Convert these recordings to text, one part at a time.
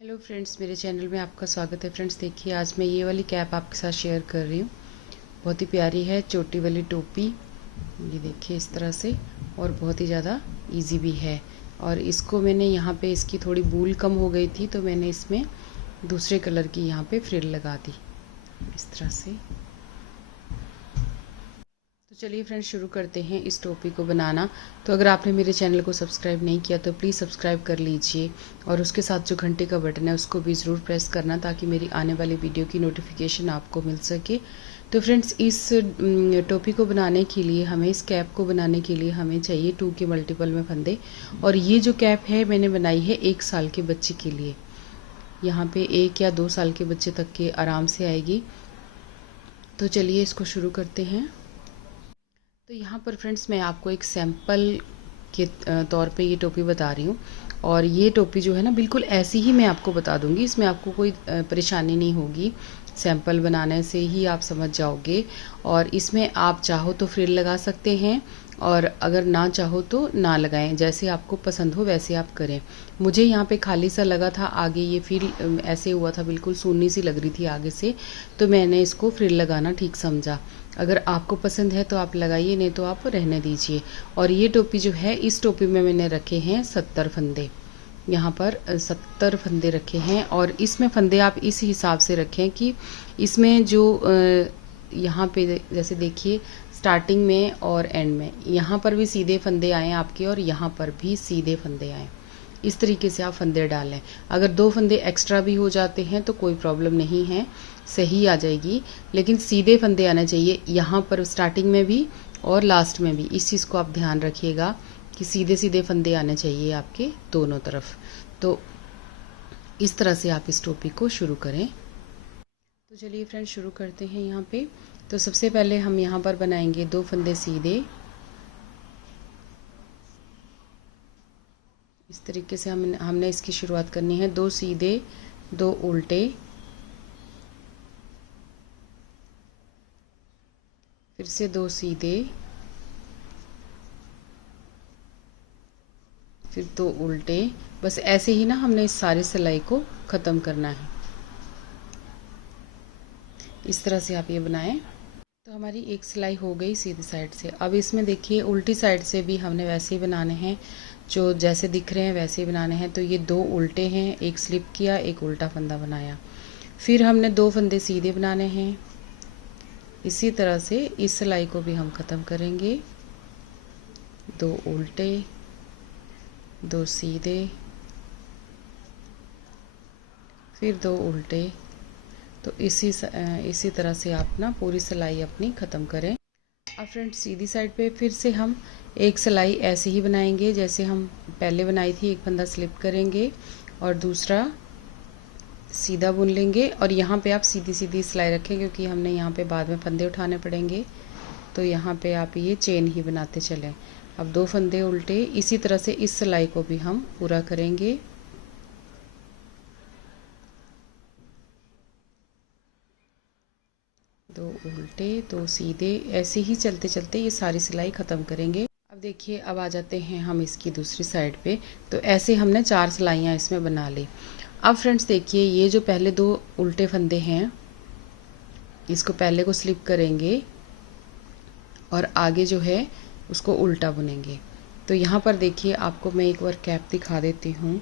Hello friends, मेरे channel में आपका स्वागत है। फ्रेंड्स देखिए, आज मैं ये वाली कैप आपके साथ शेयर कर रही हूँ। बहुत ही प्यारी है, चोटी वाली टोपी। ये देखिए इस तरह से, और बहुत ही ज़्यादा इजी भी है। और इसको मैंने यहाँ पे, इसकी थोड़ी बूल कम हो गई थी तो मैंने इसमें दूसरे कलर की यहाँ पे फ्रिल लगा दी इस तरह से। तो चलिए फ्रेंड्स, शुरू करते हैं इस टोपी को बनाना। तो अगर आपने मेरे चैनल को सब्सक्राइब नहीं किया तो प्लीज़ सब्सक्राइब कर लीजिए, और उसके साथ जो घंटे का बटन है उसको भी ज़रूर प्रेस करना, ताकि मेरी आने वाली वीडियो की नोटिफिकेशन आपको मिल सके। तो फ्रेंड्स, इस टोपी को बनाने के लिए हमें, इस कैप को बनाने के लिए हमें चाहिए 2 के मल्टीपल में फंदे। और ये जो कैप है मैंने बनाई है 1 साल के बच्चे के लिए। यहाँ पे 1 या 2 साल के बच्चे तक के आराम से आएगी। तो चलिए इसको शुरू करते हैं। तो यहाँ पर फ्रेंड्स, मैं आपको एक सैम्पल के तौर पे ये टोपी बता रही हूँ। और ये टोपी जो है ना, बिल्कुल ऐसी ही मैं आपको बता दूँगी, इसमें आपको कोई परेशानी नहीं होगी। सैम्पल बनाने से ही आप समझ जाओगे। और इसमें आप चाहो तो फ्रिल लगा सकते हैं, और अगर ना चाहो तो ना लगाएं, जैसे आपको पसंद हो वैसे आप करें। मुझे यहाँ पे खाली सा लगा था, आगे ये फ्रिल ऐसे हुआ था, बिल्कुल सूनी सी लग रही थी आगे से, तो मैंने इसको फ्रिल लगाना ठीक समझा। अगर आपको पसंद है तो आप लगाइए, नहीं तो आप रहने दीजिए। और ये टोपी जो है, इस टोपी में मैंने रखे हैं 70 फंदे। यहाँ पर 70 फंदे रखे हैं। और इसमें फंदे आप इस हिसाब से रखें कि इसमें जो यहाँ पे जैसे देखिए, स्टार्टिंग में और एंड में यहाँ पर भी सीधे फंदे आए आपके, और यहाँ पर भी सीधे फंदे आए। इस तरीके से आप फंदे डालें। अगर 2 फंदे एक्स्ट्रा भी हो जाते हैं तो कोई प्रॉब्लम नहीं है, सही आ जाएगी। लेकिन सीधे फंदे आने चाहिए यहाँ पर, स्टार्टिंग में भी और लास्ट में भी। इस चीज़ को आप ध्यान रखिएगा कि सीधे सीधे फंदे आने चाहिए आपके दोनों तरफ। तो इस तरह से आप इस टोपी को शुरू करें। तो चलिए फ्रेंड्स, शुरू करते हैं यहाँ पे। तो सबसे पहले हम यहाँ पर बनाएंगे 2 फंदे सीधे। इस तरीके से हमने इसकी शुरुआत करनी है। 2 सीधे, 2 उल्टे, फिर से 2 सीधे, फिर 2 उल्टे। बस ऐसे ही ना हमने इस सारी सिलाई को ख़त्म करना है। इस तरह से आप ये बनाएं। तो हमारी एक सिलाई हो गई सीधी साइड से। अब इसमें देखिए, उल्टी साइड से भी हमने वैसे ही बनाने हैं, जो जैसे दिख रहे हैं वैसे ही बनाने हैं। तो ये 2 उल्टे हैं, एक स्लिप किया, एक उल्टा फंदा बनाया। फिर हमने 2 फंदे सीधे बनाने हैं। इसी तरह से इस सिलाई को भी हम ख़त्म करेंगे। 2 उल्टे, 2 सीधे, फिर 2 उल्टे। तो इसी तरह से आप ना पूरी सिलाई अपनी ख़त्म करें। अब फ्रेंड्स, सीधी साइड पे फिर से हम एक सिलाई ऐसे ही बनाएंगे जैसे हम पहले बनाई थी। एक फंदा स्लिप करेंगे और दूसरा सीधा बुन लेंगे। और यहाँ पे आप सीधी सीधी सिलाई रखें, क्योंकि हमने यहाँ पे बाद में फंदे उठाने पड़ेंगे। तो यहाँ पे आप ये चेन ही बनाते चलें। अब 2 फंदे उल्टे, इसी तरह से इस सिलाई को भी हम पूरा करेंगे। दो उल्टे, 2 सीधे, ऐसे ही चलते चलते ये सारी सिलाई ख़त्म करेंगे। अब देखिए, अब आ जाते हैं हम इसकी दूसरी साइड पे। तो ऐसे हमने 4 सिलाइयाँ इसमें बना ली। अब फ्रेंड्स देखिए, ये जो पहले 2 उल्टे फंदे हैं, इसको पहले को स्लिप करेंगे और आगे जो है उसको उल्टा बुनेंगे। तो यहाँ पर देखिए, आपको मैं एक बार कैप दिखा देती हूँ।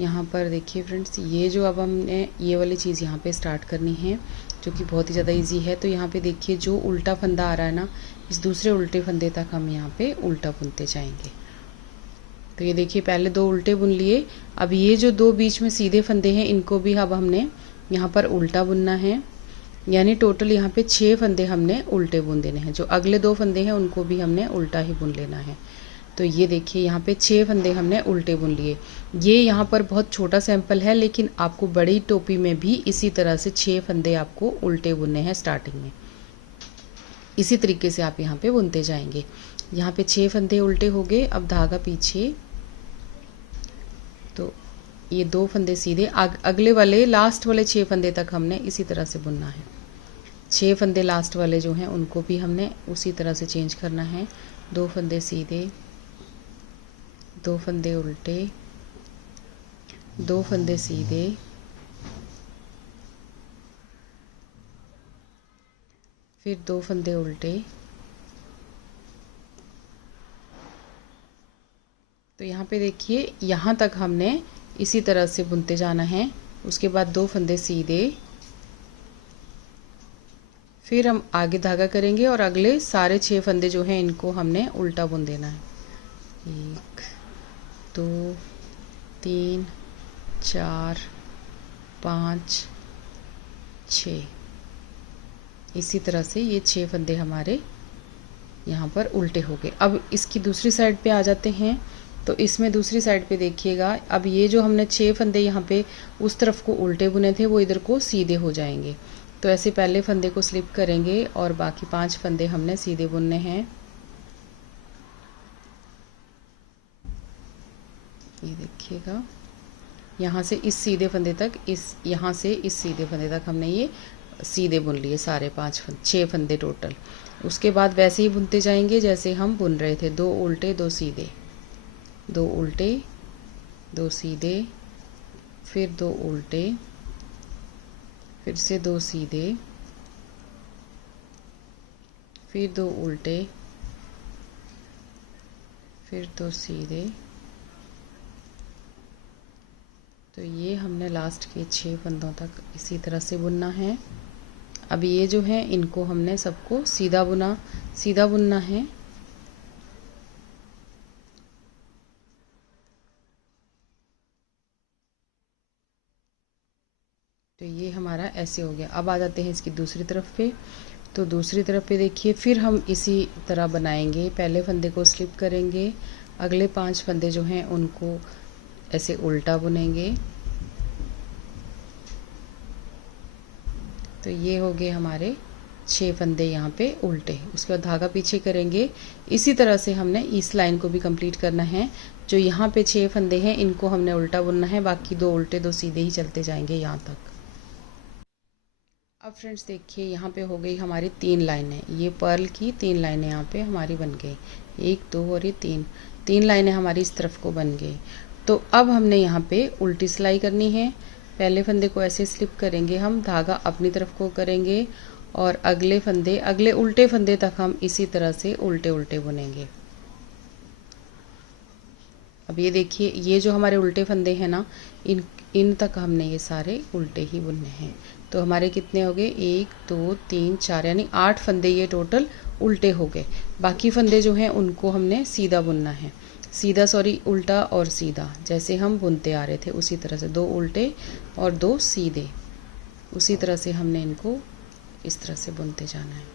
यहाँ पर देखिए फ्रेंड्स, ये जो अब हमने ये वाली चीज़ यहाँ पे स्टार्ट करनी है, जो कि बहुत ही ज़्यादा इजी है। तो यहाँ पे देखिए, जो उल्टा फंदा आ रहा है ना, इस दूसरे उल्टे फंदे तक हम यहाँ पे उल्टा बुनते जाएंगे। तो ये देखिए, पहले 2 उल्टे बुन लिए। अब ये जो 2 बीच में सीधे फंदे हैं, इनको भी अब हमने यहाँ पर उल्टा बुनना है। यानी टोटल यहाँ पे 6 फंदे हमने उल्टे बुन देने हैं। जो अगले 2 फंदे हैं उनको भी हमने उल्टा ही बुन लेना है। तो ये देखिए, यहाँ पे 6 फंदे हमने उल्टे बुन लिए। ये यहाँ पर बहुत छोटा सैंपल है, लेकिन आपको बड़ी टोपी में भी इसी तरह से 6 फंदे आपको उल्टे बुनने हैं स्टार्टिंग में। इसी तरीके से आप यहाँ पे बुनते जाएंगे। यहाँ पे 6 फंदे उल्टे हो गए। अब धागा पीछे, तो ये 2 फंदे सीधे, अगले वाले लास्ट वाले 6 फंदे तक हमने इसी तरह से बुनना है। 6 फंदे लास्ट वाले जो हैं उनको भी हमने उसी तरह से चेंज करना है। 2 फंदे सीधे, 2 फंदे उल्टे, 2 फंदे सीधे, फिर 2 फंदे उल्टे। तो यहाँ पे देखिए, यहाँ तक हमने इसी तरह से बुनते जाना है। उसके बाद 2 फंदे सीधे, फिर हम आगे धागा करेंगे और अगले सारे 6 फंदे जो हैं इनको हमने उल्टा बुन देना है। 1 2 3 4 5 6। इसी तरह से ये 6 फंदे हमारे यहाँ पर उल्टे हो गए। अब इसकी दूसरी साइड पे आ जाते हैं। तो इसमें दूसरी साइड पे देखिएगा, अब ये जो हमने 6 फंदे यहाँ पे उस तरफ को उल्टे बुने थे वो इधर को सीधे हो जाएंगे। तो ऐसे पहले फंदे को स्लिप करेंगे और बाकी 5 फंदे हमने सीधे बुनने हैं। ये देखिएगा, यहाँ से इस सीधे फंदे तक, यहाँ से इस सीधे फंदे तक हमने ये सीधे बुन लिए सारे 6 फंदे टोटल। उसके बाद वैसे ही बुनते जाएंगे जैसे हम बुन रहे थे, 2 उल्टे 2 सीधे, 2 उल्टे 2 सीधे, फिर 2 उल्टे, फिर से 2 सीधे, फिर 2 उल्टे, फिर 2 सीधे। तो ये हमने लास्ट के 6 फंदों तक इसी तरह से बुनना है। अब ये जो है इनको हमने सबको सीधा बुनना है। तो ये हमारा ऐसे हो गया। अब आ जाते हैं इसकी दूसरी तरफ पे। तो दूसरी तरफ पे देखिए, फिर हम इसी तरह बनाएंगे। पहले फंदे को स्लिप करेंगे, अगले 5 फंदे जो हैं उनको ऐसे उल्टा बुनेंगे। तो ये हो गए हमारे 6 फंदे यहाँ पे उल्टे। उसके बाद धागा पीछे करेंगे। इसी तरह से हमने इस लाइन को भी कंप्लीट करना है। जो यहाँ पे 6 फंदे हैं इनको हमने उल्टा बुनना है, बाकी 2 उल्टे 2 सीधे ही चलते जाएंगे यहाँ तक। अब फ्रेंड्स देखिए, यहाँ पे हो गई हमारी 3 लाइनें। ये पर्ल की 3 लाइनें यहाँ पे हमारी बन गई, 1 2 और ये 3 लाइनें हमारी इस तरफ को बन गई। तो अब हमने यहाँ पे उल्टी सिलाई करनी है। पहले फंदे को ऐसे स्लिप करेंगे हम, धागा अपनी तरफ को करेंगे और अगले उल्टे फंदे तक हम इसी तरह से उल्टे उल्टे बुनेंगे। अब ये देखिए, ये जो हमारे उल्टे फंदे हैं ना, इन तक हमने ये सारे उल्टे ही बुनने हैं। तो हमारे कितने हो गए, 1 2 3 4, यानी 8 फंदे ये टोटल उल्टे हो गए। बाकी फंदे जो हैं उनको हमने सीधा बुनना है, उल्टा और सीधा, जैसे हम बुनते आ रहे थे उसी तरह से 2 उल्टे और 2 सीधे, उसी तरह से हमने इनको इस तरह से बुनते जाना है।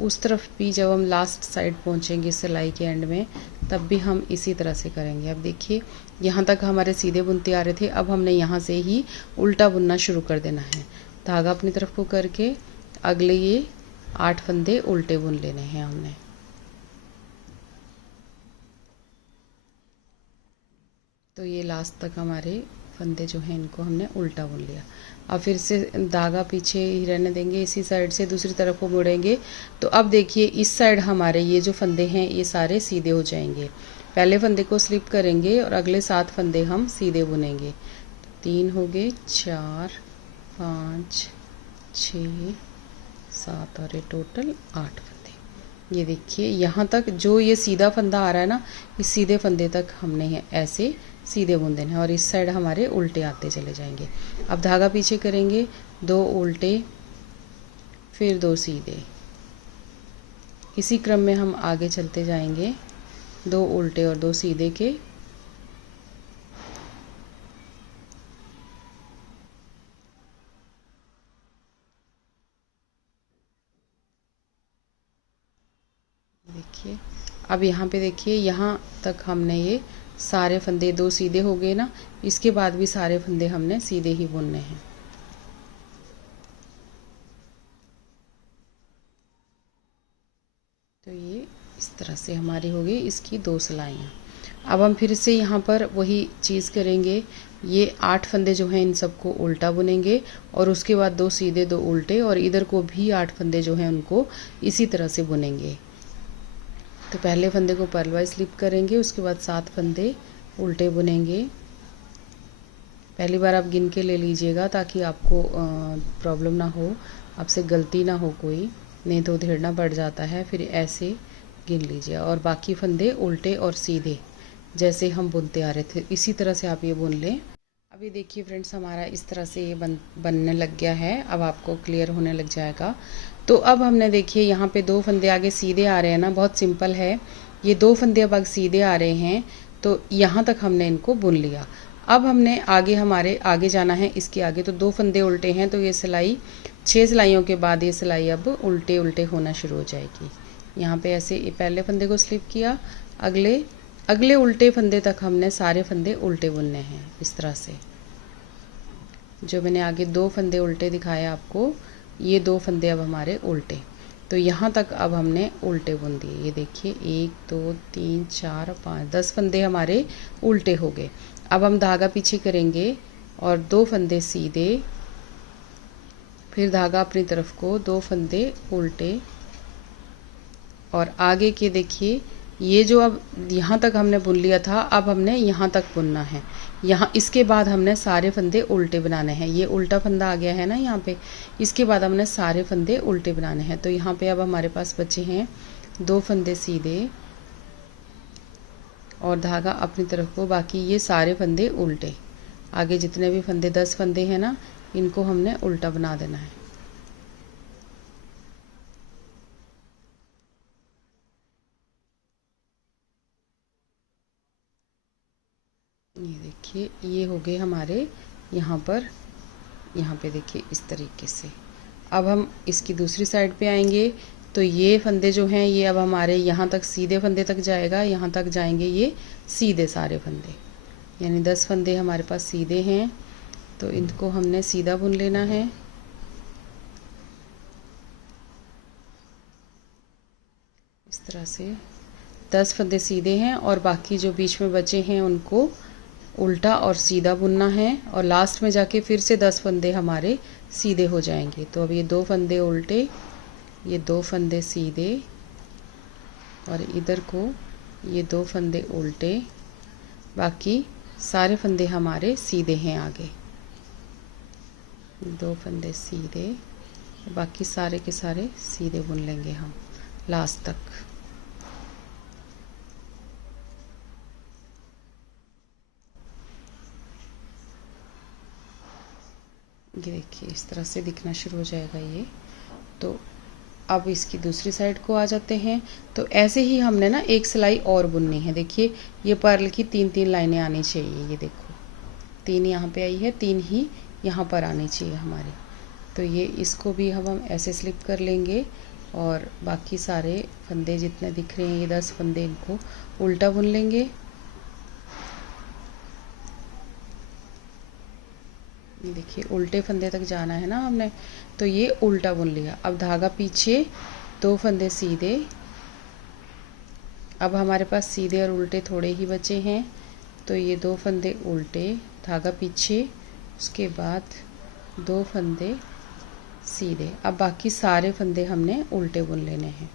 उस तरफ भी जब हम लास्ट साइड पहुंचेंगे सिलाई के एंड में, तब भी हम इसी तरह से करेंगे। अब देखिए, यहाँ तक हमारे सीधे बुनते आ रहे थे, अब हमने यहाँ से ही उल्टा बुनना शुरू कर देना है। धागा अपनी तरफ को करके अगले ये 8 फंदे उल्टे बुन लेने हैं हमने। तो ये लास्ट तक हमारे फंदे जो हैं इनको हमने उल्टा बुन लिया। अब फिर से धागा पीछे ही रहने देंगे, इसी साइड से दूसरी तरफ को मुड़ेंगे। तो अब देखिए, इस साइड हमारे ये जो फंदे हैं ये सारे सीधे हो जाएंगे। पहले फंदे को स्लिप करेंगे और अगले 7 फंदे हम सीधे बुनेंगे। 3 हो गए, 4 5 6 7 और ये टोटल 8 फंदे। ये देखिए, यहाँ तक जो ये सीधा फंदा आ रहा है ना, इस सीधे फंदे तक हमने ऐसे सीधे बुन देने हैं और इस साइड हमारे उल्टे आते चले जाएंगे। अब धागा पीछे करेंगे, 2 उल्टे फिर 2 सीधे, इसी क्रम में हम आगे चलते जाएंगे, 2 उल्टे और 2 सीधे के। देखिए, अब यहाँ पे देखिए, यहाँ तक हमने ये सारे फंदे 2 सीधे हो गए ना, इसके बाद भी सारे फंदे हमने सीधे ही बुनने हैं। तो ये इस तरह से हमारी हो गई इसकी 2 सिलाइयाँ। अब हम फिर से यहाँ पर वही चीज़ करेंगे, ये 8 फंदे जो हैं इन सबको उल्टा बुनेंगे और उसके बाद 2 सीधे 2 उल्टे, और इधर को भी 8 फंदे जो हैं उनको इसी तरह से बुनेंगे। तो पहले फंदे को पर्ल वाइज स्लिप करेंगे, उसके बाद 7 फंदे उल्टे बुनेंगे, पहली बार आप गिन के ले लीजिएगा ताकि आपको प्रॉब्लम ना हो, आपसे गलती ना हो कोई, नहीं तो उधेड़ना पड़ जाता है। फिर ऐसे गिन लीजिए और बाकी फंदे उल्टे और सीधे जैसे हम बुनते आ रहे थे इसी तरह से आप ये बुन लें। अभी देखिए फ्रेंड्स, हमारा इस तरह से ये बनने लग गया है। अब आपको क्लियर होने लग जाएगा। तो अब हमने देखिए यहाँ पे 2 फंदे आगे सीधे आ रहे हैं ना, बहुत सिंपल है। ये 2 फंदे अब आगे सीधे आ रहे हैं, तो यहाँ तक हमने इनको बुन लिया। अब हमने आगे हमारे आगे जाना है, इसके आगे तो 2 फंदे उल्टे हैं, तो ये सिलाई 6 सिलाइयों के बाद ये सिलाई अब उल्टे उल्टे होना शुरू हो जाएगी। यहाँ पे ऐसे पहले फंदे को स्लिप किया, अगले अगले उल्टे फंदे तक हमने सारे फंदे उल्टे बुनने हैं। इस तरह से जो मैंने आगे 2 फंदे उल्टे दिखाए आपको, ये 2 फंदे अब हमारे उल्टे, तो यहाँ तक अब हमने उल्टे बुन दिए। ये देखिए 1 2 3 4 5 10 फंदे हमारे उल्टे हो गए। अब हम धागा पीछे करेंगे और 2 फंदे सीधे, फिर धागा अपनी तरफ को, 2 फंदे उल्टे और आगे के देखिए ये जो अब यहाँ तक हमने बुन लिया था, अब हमने यहाँ तक बुनना है। यहाँ इसके बाद हमने सारे फंदे उल्टे बनाने हैं। ये उल्टा फंदा आ गया है ना यहाँ पे, इसके बाद हमने सारे फंदे उल्टे बनाने हैं। तो यहाँ पे अब हमारे पास बचे हैं 2 फंदे सीधे और धागा अपनी तरफ को, बाकी ये सारे फंदे उल्टे। आगे जितने भी फंदे 10 फंदे हैं ना, इनको हमने उल्टा बना देना है। ये देखिए ये हो गए हमारे यहाँ पे देखिए इस तरीके से। अब हम इसकी दूसरी साइड पे आएंगे, तो ये फंदे जो हैं ये अब हमारे यहाँ तक सीधे फंदे तक जाएगा, यहाँ तक जाएंगे ये सीधे सारे फंदे, यानी 10 फंदे हमारे पास सीधे हैं, तो इनको हमने सीधा बुन लेना है। इस तरह से 10 फंदे सीधे हैं और बाकी जो बीच में बचे हैं उनको उल्टा और सीधा बुनना है, और लास्ट में जाके फिर से 10 फंदे हमारे सीधे हो जाएंगे। तो अब ये 2 फंदे उल्टे, ये 2 फंदे सीधे और इधर को ये 2 फंदे उल्टे, बाकी सारे फंदे हमारे सीधे हैं। आगे 2 फंदे सीधे, बाकी सारे के सारे सीधे बुन लेंगे हम लास्ट तक। ये देखिए इस तरह से दिखना शुरू हो जाएगा ये। तो अब इसकी दूसरी साइड को आ जाते हैं। तो ऐसे ही हमने ना एक सिलाई और बुननी है। देखिए ये पर्ल की 3-3 लाइनें आनी चाहिए। ये देखो 3 यहाँ पे आई है, 3 ही यहाँ पर आनी चाहिए हमारे। तो ये इसको भी हम ऐसे स्लिप कर लेंगे और बाकी सारे फंदे जितने दिख रहे हैं, ये 10 फंदे, इनको उल्टा बुन लेंगे। देखिए उल्टे फंदे तक जाना है ना हमने, तो ये उल्टा बुन लिया। अब धागा पीछे, 2 फंदे सीधे। अब हमारे पास सीधे और उल्टे थोड़े ही बचे हैं, तो ये 2 फंदे उल्टे, धागा पीछे, उसके बाद 2 फंदे सीधे। अब बाकी सारे फंदे हमने उल्टे बुन लेने हैं।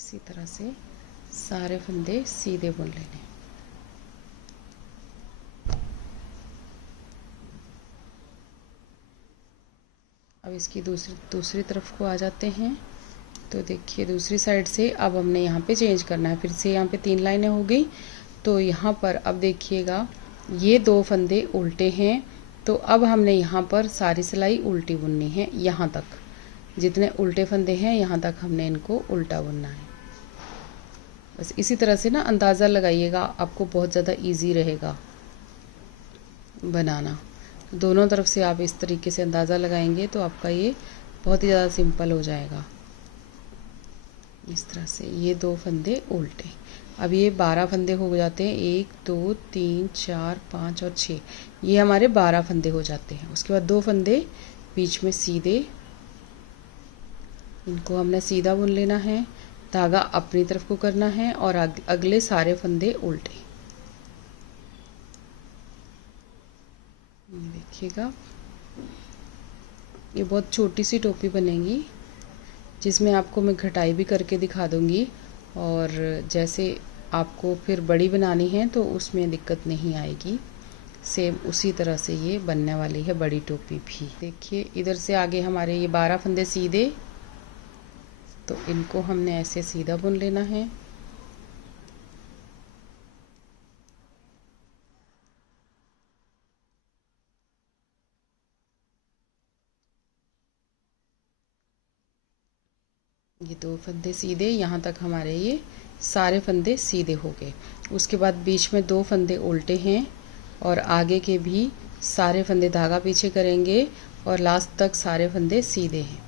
इसी तरह से सारे फंदे सीधे बुन लेने। अब इसकी दूसरी तरफ को आ जाते हैं। तो देखिए दूसरी साइड से अब हमने यहाँ पे चेंज करना है। फिर से यहाँ पे 3 लाइनें हो गई। तो यहाँ पर अब देखिएगा ये 2 फंदे उल्टे हैं, तो अब हमने यहाँ पर सारी सिलाई उल्टी बुननी है। यहाँ तक जितने उल्टे फंदे हैं यहाँ तक हमने इनको उल्टा बुनना है। बस इसी तरह से ना अंदाज़ा लगाइएगा, आपको बहुत ज़्यादा इजी रहेगा बनाना। दोनों तरफ से आप इस तरीके से अंदाज़ा लगाएंगे तो आपका ये बहुत ही ज़्यादा सिंपल हो जाएगा। इस तरह से ये 2 फंदे उल्टे। अब ये 12 फंदे हो जाते हैं, 1 2 3 4 5 और 6, ये हमारे 12 फंदे हो जाते हैं। उसके बाद 2 फंदे बीच में सीधे, इनको हमने सीधा बुन लेना है। धागा अपनी तरफ को करना है और अगले सारे फंदे उल्टे। देखिएगा ये बहुत छोटी सी टोपी बनेगी, जिसमें आपको मैं घटाई भी करके दिखा दूंगी और जैसे आपको फिर बड़ी बनानी है तो उसमें दिक्कत नहीं आएगी। सेम उसी तरह से ये बनने वाली है बड़ी टोपी भी। देखिए इधर से आगे हमारे ये 12 फंदे सीधे, तो इनको हमने ऐसे सीधा बुन लेना है। ये 2 फंदे सीधे, यहाँ तक हमारे ये सारे फंदे सीधे हो गए। उसके बाद बीच में 2 फंदे उल्टे हैं और आगे के भी सारे फंदे धागा पीछे करेंगे और लास्ट तक सारे फंदे सीधे हैं।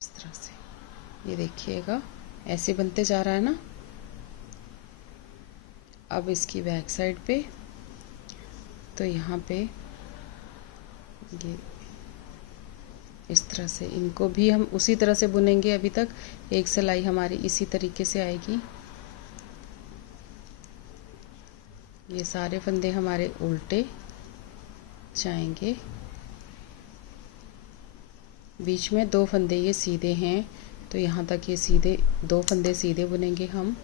इस तरह से ये देखिएगा ऐसे बनते जा रहा है ना। अब इसकी बैक साइड पे, तो यहाँ पे ये इस तरह से इनको भी हम उसी तरह से बुनेंगे। अभी तक एक सिलाई हमारी इसी तरीके से आएगी। ये सारे फंदे हमारे उल्टे जाएंगे, बीच में 2 फंदे ये सीधे हैं, तो यहाँ तक ये सीधे 2 फंदे सीधे बुनेंगे हम।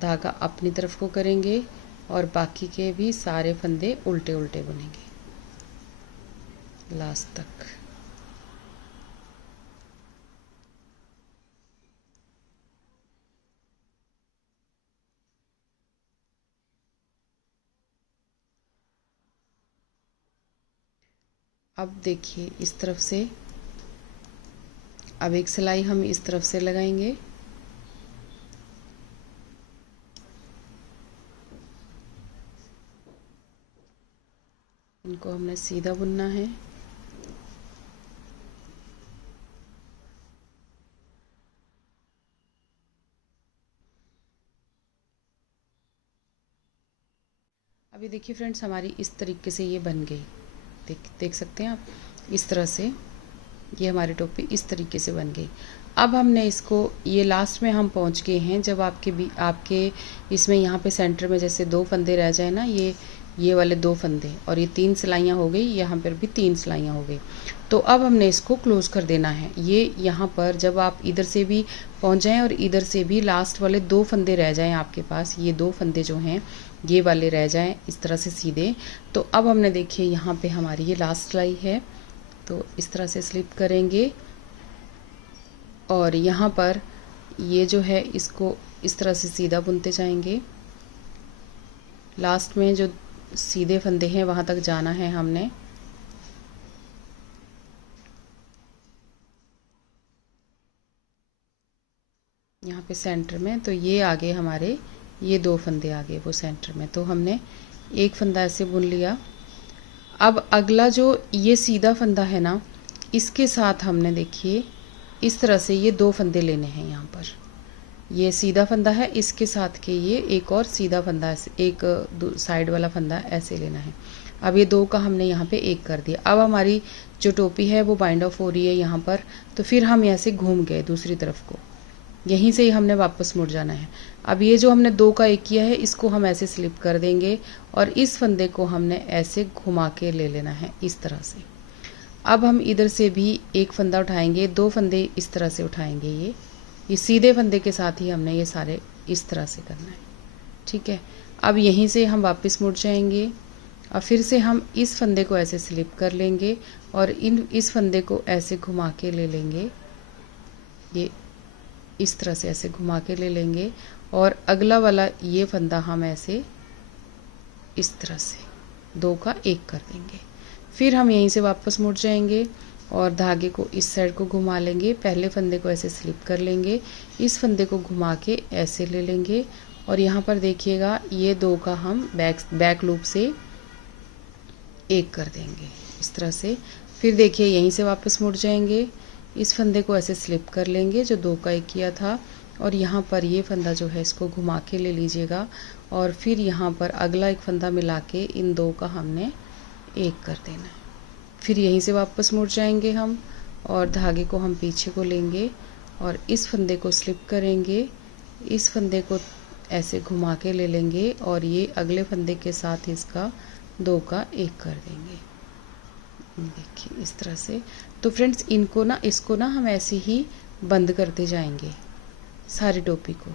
धागा अपनी तरफ को करेंगे और बाकी के भी सारे फंदे उल्टे उल्टे बुनेंगे लास्ट तक। अब देखिए इस तरफ से अब एक सिलाई हम इस तरफ से लगाएंगे। इनको हमने सीधा बुनना है। अभी देखिए फ्रेंड्स हमारी इस तरीके से ये बन गई। देख सकते हैं आप इस तरह से ये हमारी टोपी इस तरीके से बन गई। अब हमने इसको ये लास्ट में हम पहुंच गए हैं, जब आपके इसमें यहाँ पे सेंटर में जैसे 2 फंदे रह जाए ना, ये वाले 2 फंदे और ये 3 सिलाइयाँ हो गई, यहाँ पर भी 3 सिलाइयाँ हो गई। तो अब हमने इसको क्लोज कर देना है। ये यहाँ पर जब आप इधर से भी पहुँच जाएँ और इधर से भी लास्ट वाले 2 फंदे रह जाएँ आपके पास, ये 2 फंदे जो हैं ये वाले रह जाएँ इस तरह से सीधे। तो अब हमने देखिए यहाँ पे हमारी ये लास्ट सिलाई है, तो इस तरह से स्लिप करेंगे और यहाँ पर ये जो है इसको इस तरह से सीधा बुनते जाएंगे। लास्ट में जो सीधे फंदे हैं वहाँ तक जाना है हमने। यहाँ पे सेंटर में, तो ये आगे हमारे ये 2 फंदे आगे वो सेंटर में, तो हमने एक फंदा ऐसे बुन लिया। अब अगला जो ये सीधा फंदा है ना, इसके साथ हमने देखिए इस तरह से ये 2 फंदे लेने हैं। यहाँ पर ये सीधा फंदा है, इसके साथ के ये एक और सीधा फंदा, एक साइड वाला फंदा ऐसे लेना है। अब ये 2 का हमने यहाँ पे 1 कर दिया। अब हमारी जो टोपी है वो बाइंड ऑफ हो रही है यहाँ पर, तो फिर हम ऐसे घूम गए दूसरी तरफ को, यहीं से ही हमने वापस मुड़ जाना है। अब ये जो हमने 2 का 1 किया है इसको हम ऐसे स्लिप कर देंगे और इस फंदे को हमने ऐसे घुमा के ले लेना है इस तरह से। अब हम इधर से भी एक फंदा उठाएंगे, 2 फंदे इस तरह से उठाएंगे। ये सीधे फंदे के साथ ही हमने ये सारे इस तरह से करना है, ठीक है। अब यहीं से हम वापस मुड़ जाएंगे और फिर से हम इस फंदे को ऐसे स्लिप कर लेंगे और इस फंदे को ऐसे घुमा के ले लेंगे। ये इस तरह से ऐसे घुमा के ले लेंगे और अगला वाला ये फंदा हम ऐसे इस तरह से 2 का 1 कर देंगे। फिर हम यहीं से वापस मुड़ जाएंगे और धागे को इस साइड को घुमा लेंगे। पहले फंदे को ऐसे स्लिप कर लेंगे, इस फंदे को घुमा के ऐसे ले लेंगे और यहाँ पर देखिएगा ये 2 का हम बैक लूप से 1 कर देंगे इस तरह से। फिर देखिए यहीं से वापस मुड़ जाएंगे, इस फंदे को ऐसे स्लिप कर लेंगे जो 2 का 1 किया था और यहाँ पर ये फंदा जो है इसको घुमा के ले लीजिएगा और फिर यहाँ पर अगला एक फंदा मिला के इन 2 का हमने 1 कर देना है। फिर यहीं से वापस मुड़ जाएंगे हम और धागे को हम पीछे को लेंगे और इस फंदे को स्लिप करेंगे, इस फंदे को ऐसे घुमा के ले लेंगे और ये अगले फंदे के साथ इसका 2 का 1 कर देंगे। देखिए इस तरह से। तो फ्रेंड्स इसको ना हम ऐसे ही बंद करते जाएंगे सारी टोपी को।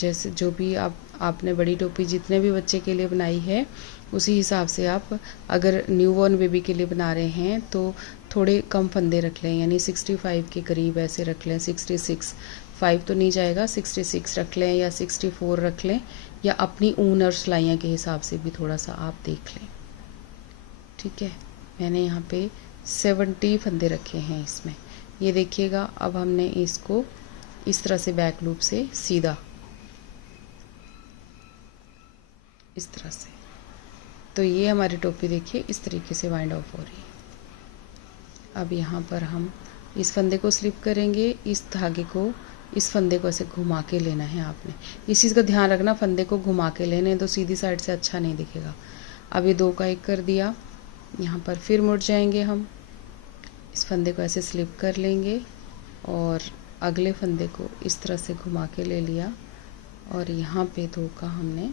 जैसे जो भी आपने बड़ी टोपी जितने भी बच्चे के लिए बनाई है उसी हिसाब से आप अगर न्यूबॉर्न बेबी के लिए बना रहे हैं तो थोड़े कम फंदे रख लें, यानी 65 के करीब ऐसे रख लें। 66 5 तो नहीं जाएगा, 66 रख लें या 64 रख लें, या अपनी ऊन और सिलाइयाँ के हिसाब से भी थोड़ा सा आप देख लें। ठीक है, मैंने यहाँ पे 70 फंदे रखे हैं इसमें। ये देखिएगा, अब हमने इसको इस तरह से बैक लूप से सीधा इस तरह से, तो ये हमारी टोपी देखिए इस तरीके से वाइंड ऑफ हो रही है। अब यहाँ पर हम इस फंदे को स्लिप करेंगे, इस धागे को इस फंदे को ऐसे घुमा के लेना है आपने। इस चीज़ का ध्यान रखना, फंदे को घुमा के लेने तो सीधी साइड से अच्छा नहीं दिखेगा। अब ये 2 का 1 कर दिया, यहाँ पर फिर मुड़ जाएंगे हम, इस फंदे को ऐसे स्लिप कर लेंगे और अगले फंदे को इस तरह से घुमा के ले लिया और यहाँ पे 2 का हमने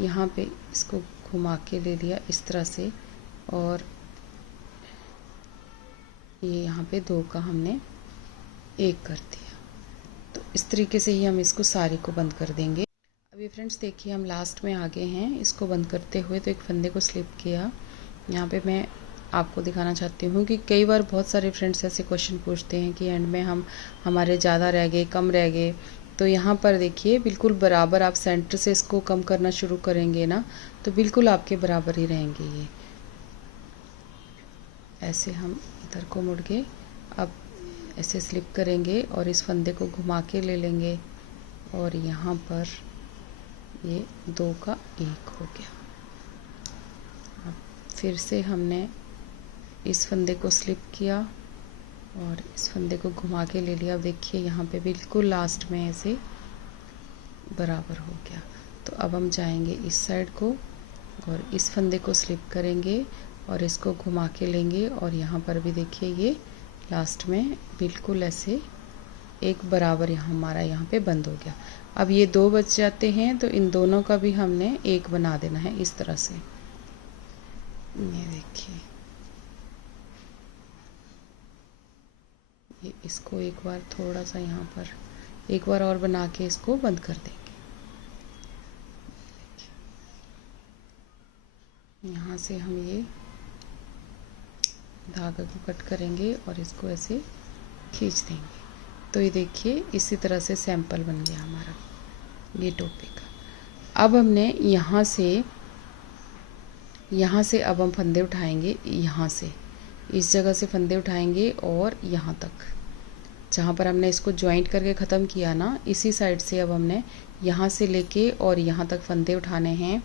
यहाँ पे इसको घुमा के ले लिया इस तरह से, और ये यहाँ पे 2 का हमने 1 कर दिया। तो इस तरीके से ही हम इसको सारी को बंद कर देंगे। अभी फ्रेंड्स देखिए हम लास्ट में आ गए हैं इसको बंद करते हुए। तो एक फंदे को स्लिप किया, यहाँ पे मैं आपको दिखाना चाहती हूँ कि कई बार बहुत सारे फ्रेंड्स ऐसे क्वेश्चन पूछते हैं कि एंड में हमारे ज़्यादा रह गए, कम रह गए। तो यहाँ पर देखिए बिल्कुल बराबर, आप सेंटर से इसको कम करना शुरू करेंगे ना तो बिल्कुल आपके बराबर ही रहेंगे ये। ऐसे हम इधर को मुड़ के अब ऐसे स्लिप करेंगे और इस फंदे को घुमा के ले लेंगे और यहाँ पर ये 2 का 1 हो गया। अब फिर से हमने इस फंदे को स्लिप किया और इस फंदे को घुमा के ले लिया। अब देखिए यहाँ पे बिल्कुल लास्ट में ऐसे बराबर हो गया। तो अब हम जाएंगे इस साइड को और इस फंदे को स्लिप करेंगे और इसको घुमा के लेंगे और यहाँ पर भी देखिए ये लास्ट में बिल्कुल ऐसे एक बराबर हमारा यहाँ पे बंद हो गया। अब ये 2 बच जाते हैं तो इन दोनों का भी हमने 1 बना देना है इस तरह से। ये देखिए, ये इसको एक बार थोड़ा सा यहाँ पर एक बार और बना के इसको बंद कर देंगे। यहाँ से हम ये धागा को कट करेंगे और इसको ऐसे खींच देंगे। तो ये देखिए इसी तरह से सैंपल बन गया हमारा ये टोपी का। अब हमने यहाँ से अब हम फंदे उठाएंगे, यहाँ से इस जगह से फंदे उठाएंगे और यहाँ तक जहाँ पर हमने इसको ज्वाइंट करके ख़त्म किया ना, इसी साइड से अब हमने यहाँ से लेके और यहाँ तक फंदे उठाने हैं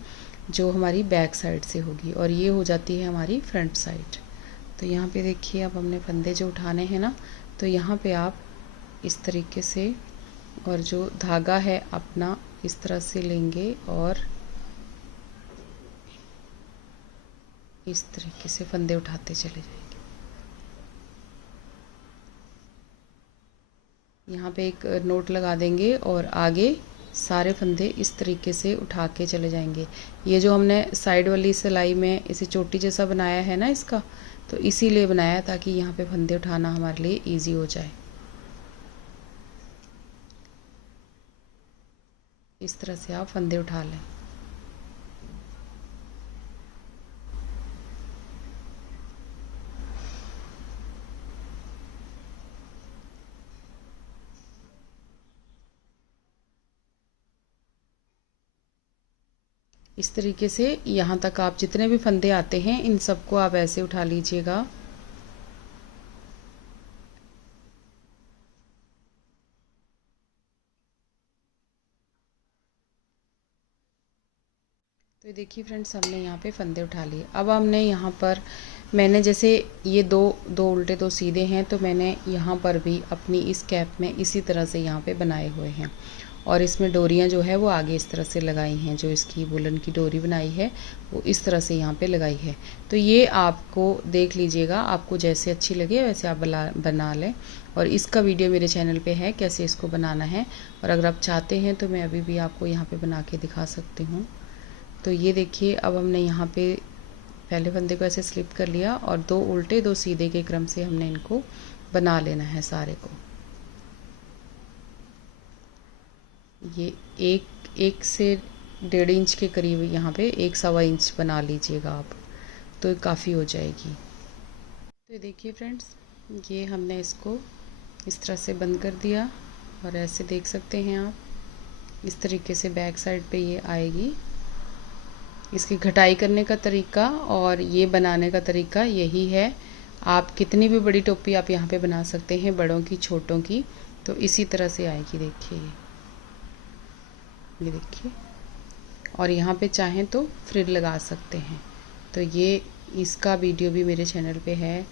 जो हमारी बैक साइड से होगी और ये हो जाती है हमारी फ्रंट साइड। तो यहाँ पे देखिए अब हमने फंदे जो उठाने हैं ना, तो यहाँ पे आप इस तरीके से और जो धागा है अपना इस तरह से लेंगे और इस तरीके से फंदे उठाते चले जाएंगे। यहाँ पे एक नोट लगा देंगे और आगे सारे फंदे इस तरीके से उठा के चले जाएंगे। ये जो हमने साइड वाली सिलाई में इसे चोटी जैसा बनाया है ना इसका, तो इसीलिए बनाया ताकि यहाँ पे फंदे उठाना हमारे लिए इजी हो जाए। इस तरह से आप फंदे उठा लें। इस तरीके से यहाँ तक आप जितने भी फंदे आते हैं इन सबको आप ऐसे उठा लीजिएगा। तो देखिए फ्रेंड्स हमने यहाँ पे फंदे उठा लिए। अब हमने यहाँ पर मैंने जैसे ये दो उल्टे 2 सीधे हैं, तो मैंने यहाँ पर भी अपनी इस कैप में इसी तरह से यहाँ पे बनाए हुए हैं और इसमें डोरियाँ जो है वो आगे इस तरह से लगाई हैं, जो इसकी वुलन की डोरी बनाई है वो इस तरह से यहाँ पे लगाई है। तो ये आपको देख लीजिएगा, आपको जैसे अच्छी लगे वैसे आप बना लें। और इसका वीडियो मेरे चैनल पे है कैसे इसको बनाना है, और अगर आप चाहते हैं तो मैं अभी भी आपको यहाँ पे बना के दिखा सकती हूँ। तो ये देखिए, अब हमने यहाँ पे पहले फंदे को ऐसे स्लिप कर लिया और 2 उल्टे 2 सीधे के क्रम से हमने इनको बना लेना है सारे को। ये एक से 1.5 इंच के करीब, यहाँ पे 1 सवा इंच बना लीजिएगा आप, तो काफ़ी हो जाएगी। तो देखिए फ्रेंड्स, ये हमने इसको इस तरह से बंद कर दिया और ऐसे देख सकते हैं आप इस तरीके से बैक साइड पे ये आएगी। इसकी घटाई करने का तरीका और ये बनाने का तरीका यही है। आप कितनी भी बड़ी टोपी आप यहाँ पे बना सकते हैं, बड़ों की छोटों की, तो इसी तरह से आएगी। देखिए ये देखिए, और यहाँ पे चाहें तो फ्रिल लगा सकते हैं। तो ये इसका वीडियो भी मेरे चैनल पे है,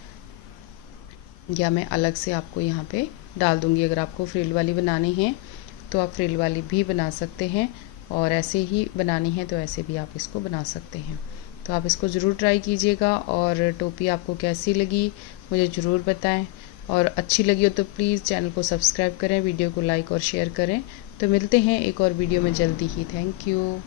या मैं अलग से आपको यहाँ पे डाल दूँगी। अगर आपको फ्रिल वाली बनानी है तो आप फ्रिल वाली भी बना सकते हैं, और ऐसे ही बनानी है तो ऐसे भी आप इसको बना सकते हैं। तो आप इसको ज़रूर ट्राई कीजिएगा, और टोपी आपको कैसी लगी मुझे ज़रूर बताएं, और अच्छी लगी हो तो प्लीज़ चैनल को सब्सक्राइब करें, वीडियो को लाइक और शेयर करें। तो मिलते हैं एक और वीडियो में जल्दी ही। Thank you.